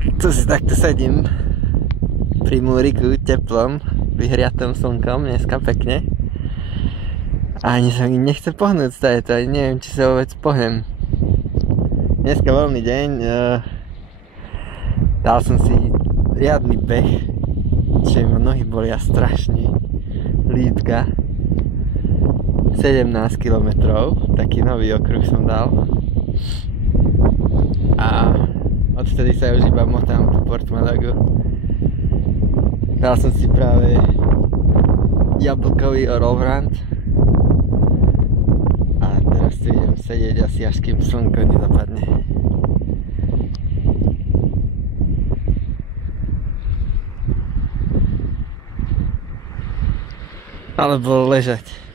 Tu si takto sedím pri múriku, teplom, vyhriatom slnkom, dneska pekne. A ani sa mi nechce pohnúť stále to, ani neviem, či sa vôbec pohnem. Dneska voľný deň, dal som si riadny beh, čiže ma nohy bolia strašne, lítka. 17 km, taký nový okruh som dal. A odtedy sa už iba motám po Portmalagu. Dal som si práve jablkový Orolbrand. A teraz tu idem sedieť asi až kým slnko nezapadne. Alebo ležať.